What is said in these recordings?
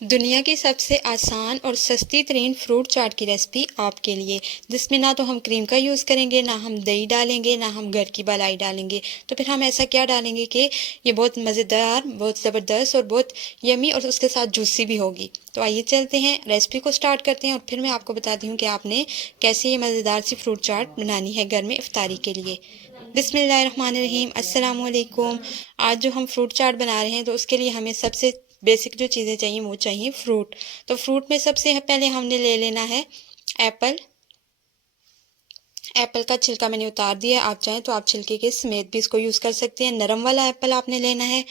दुनिया की सबसे आसान और सस्ती तरीन फ्रूट चाट की रेसिपी आपके लिए, जिसमें ना तो हम क्रीम का यूज़ करेंगे, ना हम दही डालेंगे, ना हम घर की मलाई डालेंगे। तो फिर हम ऐसा क्या डालेंगे कि ये बहुत मज़ेदार, बहुत ज़बरदस्त और बहुत यमी और उसके साथ जूसी भी होगी। तो आइए चलते हैं, रेसिपी को स्टार्ट करते हैं और फिर मैं आपको बताती हूँ कि आपने कैसे ये मज़ेदार सी फ्रूट चाट बनानी है घर में इफ्तारी के लिए। बिस्मिल्लाहिर्रहमानिर्रहीम, अस्सलाम वालेकुम। आज जो हम फ्रूट चाट बना रहे हैं तो उसके लिए हमें सबसे बेसिक जो चीज़ें चाहिए वो चाहिए फ्रूट। तो फ्रूट में सबसे पहले हमने ले लेना है एप्पल। एप्पल का छिलका मैंने उतार दिया, आप चाहें तो आप छिलके के समेत भी इसको यूज़ कर सकते हैं। नरम वाला एप्पल आपने लेना है,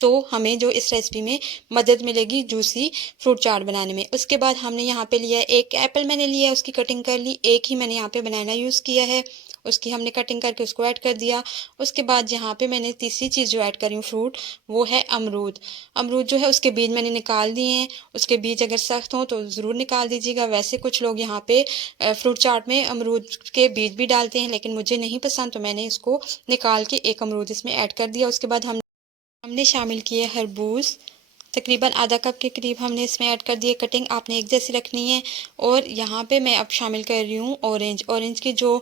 तो हमें जो इस रेसिपी में मदद मिलेगी जूसी फ्रूट चाट बनाने में। उसके बाद हमने यहाँ पे लिया है, एक एप्पल मैंने लिया है, उसकी कटिंग कर ली। एक ही मैंने यहाँ पे बनाना यूज़ किया है, उसकी हमने कटिंग करके उसको ऐड कर दिया। उसके बाद यहाँ पे मैंने तीसरी चीज़ जो ऐड करी हूँ फ्रूट, वो है अमरूद। अमरूद जो है उसके बीज मैंने निकाल दिए हैं। उसके बीज अगर सख्त हों तो ज़रूर निकाल दीजिएगा। वैसे कुछ लोग यहाँ पे फ्रूट चाट में अमरूद के बीज भी डालते हैं, लेकिन मुझे नहीं पसंद, तो मैंने इसको निकाल के एक अमरूद इसमें ऐड कर दिया। उसके बाद हमने शामिल किए खरबूज, तकरीबन आधा कप के करीब हमने इसमें ऐड कर दिए। कटिंग आपने एक जैसी रखनी है। और यहाँ पे मैं अब शामिल कर रही हूँ ऑरेंज। ऑरेंज की जो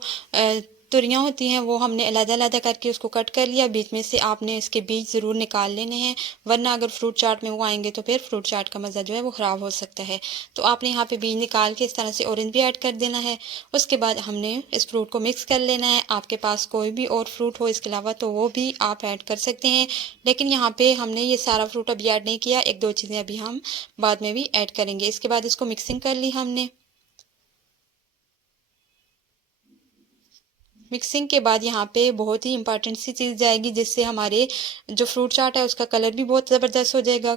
तुरियाँ होती हैं वो हमने अलग-अलग करके उसको कट कर लिया। बीच में से आपने इसके बीज ज़रूर निकाल लेने हैं, वरना अगर फ्रूट चाट में वो आएंगे तो फिर फ्रूट चाट का मज़ा जो है वो ख़राब हो सकता है। तो आपने यहाँ पे बीज निकाल के इस तरह से ऑरेंज भी ऐड कर देना है। उसके बाद हमने इस फ्रूट को मिक्स कर लेना है। आपके पास कोई भी और फ्रूट हो इसके अलावा तो वो भी आप ऐड कर सकते हैं, लेकिन यहाँ पे हमने ये सारा फ्रूट अभी ऐड नहीं किया। एक दो चीज़ें अभी हम बाद में भी ऐड करेंगे। इसके बाद इसको मिक्सिंग कर ली हमने। मिक्सिंग के बाद यहाँ पे बहुत ही इंपॉर्टेंट सी चीज़ जाएगी, जिससे हमारे जो फ्रूट चाट है उसका कलर भी बहुत ज़बरदस्त हो जाएगा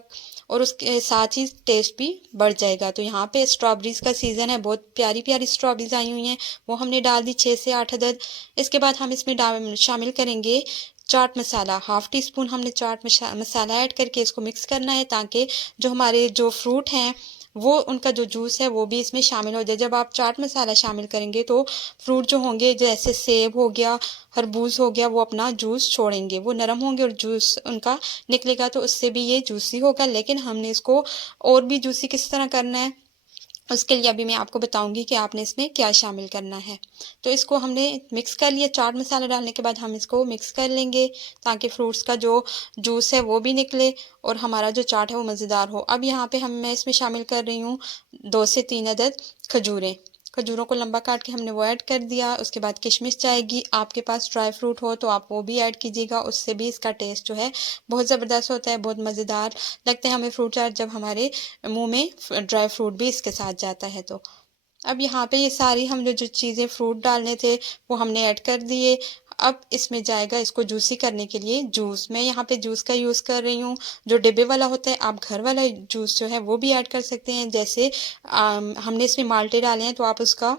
और उसके साथ ही टेस्ट भी बढ़ जाएगा। तो यहाँ पे स्ट्रॉबेरीज़ का सीज़न है, बहुत प्यारी प्यारी स्ट्रॉबेरीज़ आई हुई हैं, वो हमने डाल दी 6 से 8 अदद। इसके बाद हम इसमें शामिल करेंगे chaat masala. Half tea spoon हमने चाट मसाला ऐड करके इसको मिक्स करना है, ताकि जो हमारे जो फ्रूट हैं वो उनका जो जूस है वो भी इसमें शामिल हो जाए। जब आप चाट मसाला शामिल करेंगे तो फ्रूट जो होंगे, जैसे सेब हो गया, खरबूज हो गया, वो अपना जूस छोड़ेंगे, वो नरम होंगे और जूस उनका निकलेगा, तो उससे भी ये जूसी होगा। लेकिन हमने इसको और भी जूसी किस तरह करना है, उसके लिए अभी मैं आपको बताऊंगी कि आपने इसमें क्या शामिल करना है। तो इसको हमने मिक्स कर लिया। चाट मसाला डालने के बाद हम इसको मिक्स कर लेंगे, ताकि फ्रूट्स का जो जूस है वो भी निकले और हमारा जो चाट है वो मज़ेदार हो। अब यहाँ पे मैं इसमें शामिल कर रही हूँ 2 से 3 अदद खजूरें। खजूरों को लंबा काट के हमने वो ऐड कर दिया। उसके बाद किशमिश जाएगी। आपके पास ड्राई फ्रूट हो तो आप वो भी ऐड कीजिएगा, उससे भी इसका टेस्ट जो है बहुत ज़बरदस्त होता है, बहुत मज़ेदार लगते हैं हमें फ्रूट चाट जब हमारे मुंह में ड्राई फ्रूट भी इसके साथ जाता है। तो अब यहाँ पे ये सारी हमने जो चीज़ें फ्रूट डालने थे वो हमने ऐड कर दिए। अब इसमें जाएगा इसको जूसी करने के लिए जूस। मैं यहाँ पे जूस का यूज़ कर रही हूँ जो डिब्बे वाला होता है। आप घर वाला जूस जो है वो भी ऐड कर सकते हैं। जैसे हमने इसमें माल्टे डाले हैं तो आप उसका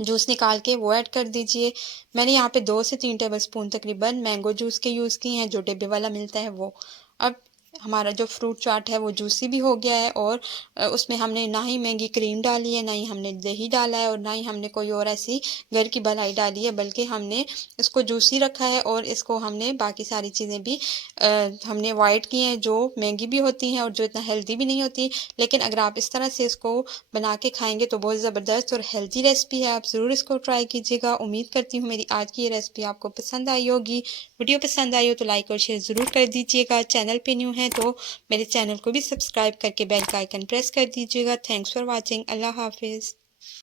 जूस निकाल के वो ऐड कर दीजिए। मैंने यहाँ पे 2 से 3 टेबल स्पून तकरीबन मैंगो जूस के यूज़ किए हैं, जो डिब्बे वाला मिलता है वो। अब हमारा जो फ्रूट चाट है वो जूसी भी हो गया है और उसमें हमने ना ही महंगी क्रीम डाली है, ना ही हमने दही डाला है और ना ही हमने कोई और ऐसी घर की भलाई डाली है, बल्कि हमने इसको जूसी रखा है और इसको हमने बाकी सारी चीज़ें भी हमने अवॉइड की हैं, जो महंगी भी होती हैं और जो इतना हेल्दी भी नहीं होती। लेकिन अगर आप इस तरह से इसको बना के खाएंगे तो बहुत ज़बरदस्त और हेल्दी रेसिपी है। आप ज़रूर इसको ट्राई कीजिएगा। उम्मीद करती हूँ मेरी आज की ये रेसिपी आपको पसंद आई होगी। वीडियो पसंद आई हो तो लाइक और शेयर ज़रूर कर दीजिएगा। चैनल पे न्यू है तो मेरे चैनल को भी सब्सक्राइब करके बेल का आइकन प्रेस कर दीजिएगा। Thanks for watching. अल्लाह हाफिज़।